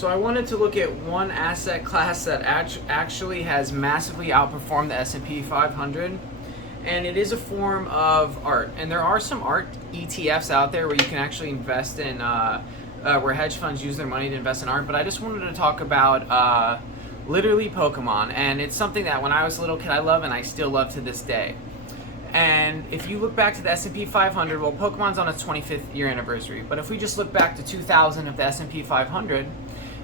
So I wanted to look at one asset class that actually has massively outperformed the S&P 500, and it is a form of art. And there are some art ETFs out there where you can actually invest in, where hedge funds use their money to invest in art. But I just wanted to talk about literally Pokemon, and it's something that when I was a little kid I love, and I still love to this day. And if you look back to the S&P 500, well, Pokemon's on its 25th year anniversary. But if we just look back to 2000 of the S&P 500,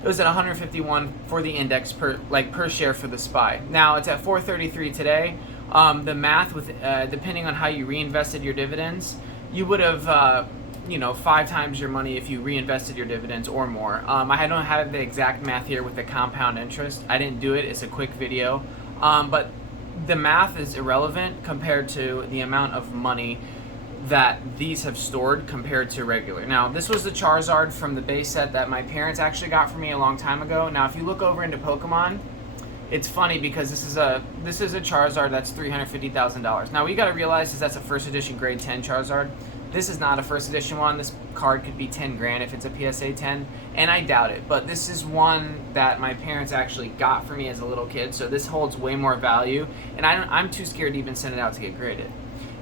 it was at 151 for the index per share for the SPY. Now it's at 433 today. The math with depending on how you reinvested your dividends, you would have 5 times your money if you reinvested your dividends or more. I don't have the exact math here with the compound interest. I didn't do it. It's a quick video, but the math is irrelevant compared to the amount of money that these have stored compared to regular. Now, this was the Charizard from the base set that my parents actually got for me a long time ago. Now, if you look over into Pokemon, it's funny because this is a Charizard that's $350,000. Now, what you got to realize is that's a first edition grade 10 Charizard. This is not a first edition one. This card could be 10 grand if it's a PSA 10, and I doubt it. But this is one that my parents actually got for me as a little kid, so this holds way more value, and I'm too scared to even send it out to get graded.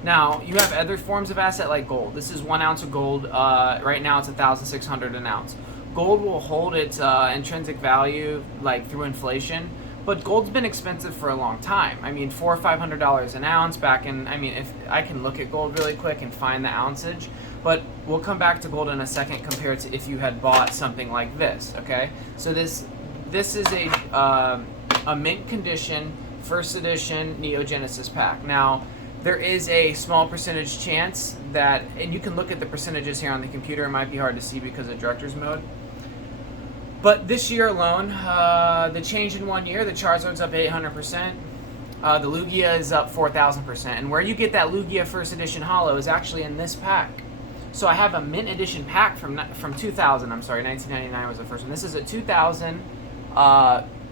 Now, you have other forms of asset like gold. This is 1 ounce of gold. Right now it's $1,600 an ounce. Gold will hold its intrinsic value through inflation, but gold's been expensive for a long time. I mean, $400 or $500 an ounce back in, if I can look at gold really quick and find the ounceage, but we'll come back to gold in a second compared to if you had bought something like this, okay? So this is a mint condition, first edition Neo Genesis pack. Now, there is a small percentage chance that, and you can look at the percentages here on the computer, it might be hard to see because of director's mode. But this year alone, the change in 1 year, the Charizard's up 800%, the Lugia is up 4,000%, and where you get that Lugia First Edition Holo is actually in this pack. So I have a mint edition pack from 2000, 1999 was the first one. This is a 2000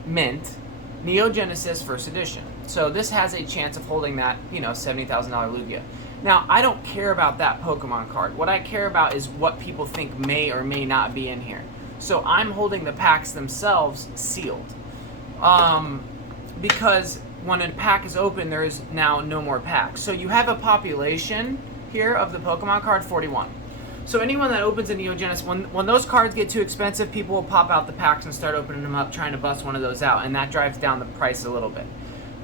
mint Neo Genesis First Edition. So this has a chance of holding that, $70,000 Lugia. Now, I don't care about that Pokemon card. What I care about is what people think may or may not be in here. So I'm holding the packs themselves sealed. Because when a pack is open, there is now no more packs. So you have a population here of the Pokemon card, 41. So anyone that opens a Neo Genesis, when those cards get too expensive, people will pop out the packs and start opening them up, trying to bust one of those out, and that drives down the price a little bit.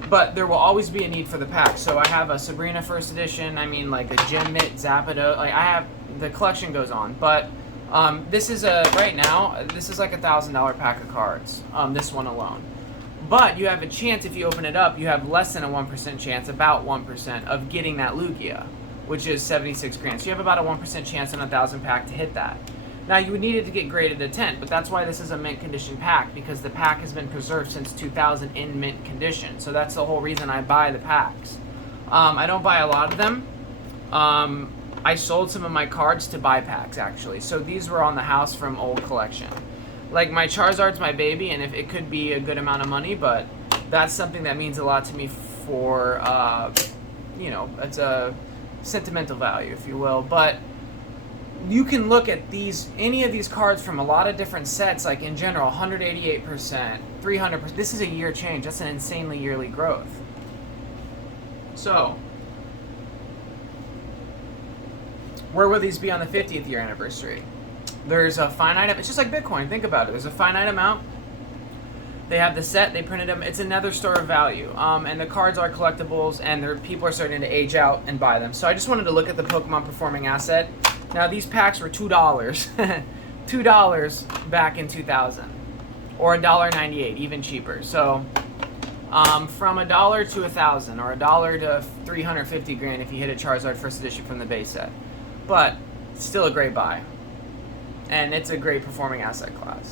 But there will always be a need for the packs. So I have a Sabrina First Edition, like a Gem-Mint, Zapdos, the collection goes on. But this is right now, this is like $1,000 pack of cards, this one alone. But you have a chance, if you open it up, you have less than a 1% chance, about 1%, of getting that Lugia, which is 76 grand. So you have about a 1% chance on a 1,000 pack to hit that. Now, you would need it to get graded a 10, but that's why this is a mint condition pack, because the pack has been preserved since 2000 in mint condition. So that's the whole reason I buy the packs. I don't buy a lot of them. I sold some of my cards to buy packs, actually. So these were on the house from old collection. Like, my Charizard's my baby, and if it could be a good amount of money, but that's something that means a lot to me for, it's a sentimental value, if you will. But you can look at any of these cards from a lot of different sets, like in general, 188%, 300%. This is a year change. That's an insanely yearly growth. So, where will these be on the 50th year anniversary? There's a finite, it's just like Bitcoin, think about it. There's a finite amount. They have the set, they printed them, it's another store of value. And the cards are collectibles, and people are starting to age out and buy them. So I just wanted to look at the Pokemon performing asset. Now, these packs were $2. $2 back in 2000. Or $1.98, even cheaper. So, from $1 to 1,000, or $1 to 350 grand if you hit a Charizard First Edition from the base set. But, still a great buy. And it's a great performing asset class.